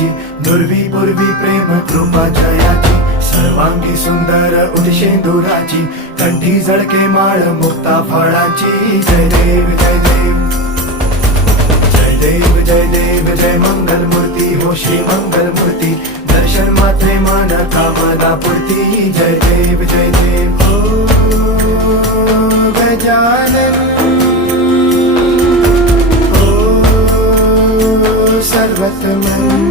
जयाची, दुर्वी पूर्वी प्रेम कृपा जयाची, सर्वांगी सुंदर उदिशेंदुराची, कंठी झळके माळ मुक्ता फळाची. जय देव जय देव जय देव जय देव जय मंगल मूर्ती हो श्री मंगल मूर्ती, दर्शन मात्रे मन कामना पूर्ती. जय देव जय देव हो गजानन हो सर्वतमन.